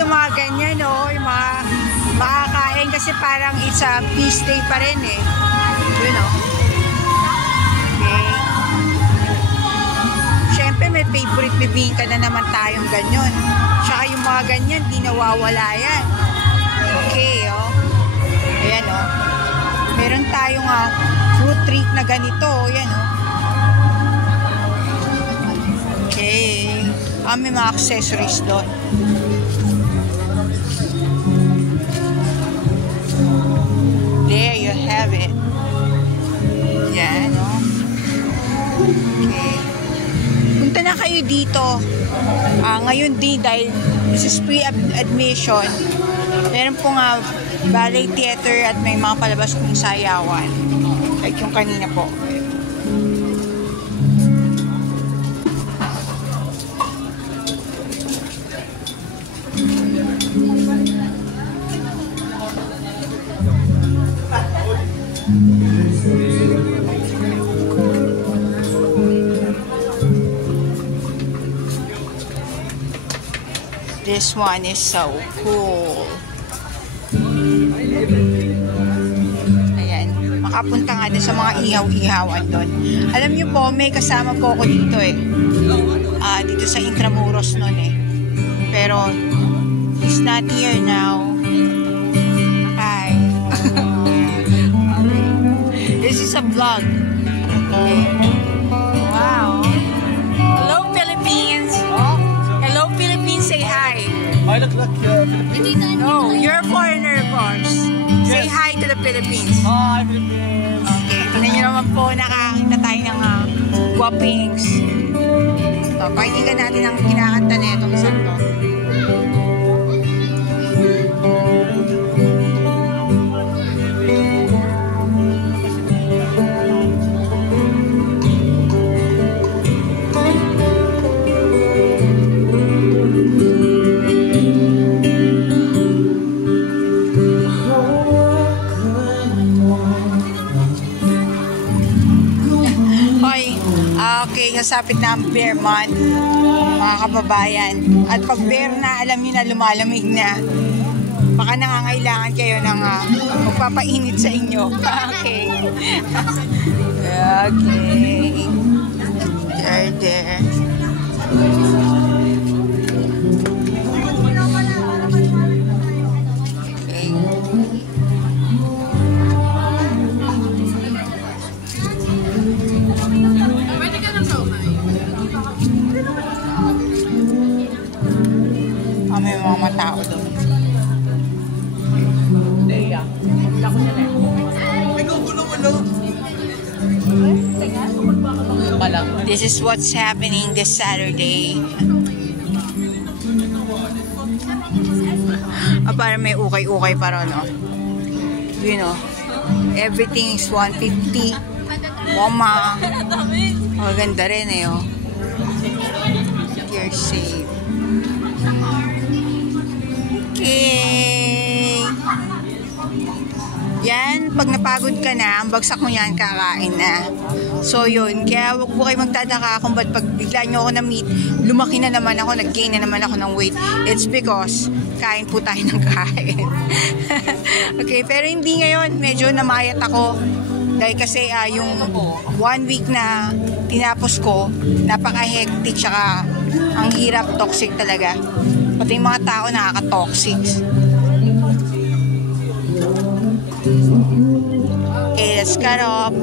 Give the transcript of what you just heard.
dito mga ganyan, oh, yung mga makakain kasi parang it's a feast day pa rin eh. You know. Okay. Siyempre may favorite bibingka na naman tayong ganyan. Tsaka yung mga ganyan, di nawawala yan. Okay, oh. Ayan, oh. Meron tayong fruit treat na ganito, yan, oh. Okay. May mga accessories doon. There you have it. Yan, no? Okay. Punta na kayo dito. Ngayon din, dahil this is free admission. Meron po nga ballet theater at may mga palabas kong sayawan. Like yung kanina po. This one is so cool. Ayan. Makapunta nga din sa mga ihaw-ihawan doon. Alam niyo po, may kasama po ako dito eh. Dito sa Intramuros noon eh. Pero, he's not here now. Hi. This is a vlog. Okay. Wow. Hello, Philippines. Hello, Philippines. Say hi. I look like Philippines. No, you're a foreigner, of course. Yes. Say hi to the Philippines. Hi, Philippines. Okay, tingnan nyo naman po, nakakita tayo ng guwapings. So, pakinggan natin ang kinakanta na itong isang to. Okay, sasapit na ang bear month, mga kababayan. At pag bear na, alam niyo na lumalamig na. Baka nangangailangan kayo ng magpapainit sa inyo. Okay. Okay. There. May mga tao doon. This is what's happening this Saturday. Para may ukay-ukay para, no? You know, everything is 150. Mama. Maganda rin eh, oh. You're safe. Okay. Yan, pag napagod ka na, ang bagsak mo yan, kakain na. So yun, kaya wag po kayo magtataka kung ba't pag bigla nyo ako na-meet, lumaki na naman ako, nag-gain na naman ako ng weight. It's because kain po tayo ng kain. Okay, pero hindi ngayon, medyo namayat ako. Dahil kasi yung 1 week na tinapos ko, napaka-hectic, tsaka ang hirap, toxic talaga. Pati yung mga tao nakaka-toxic. Okay, let's cut off.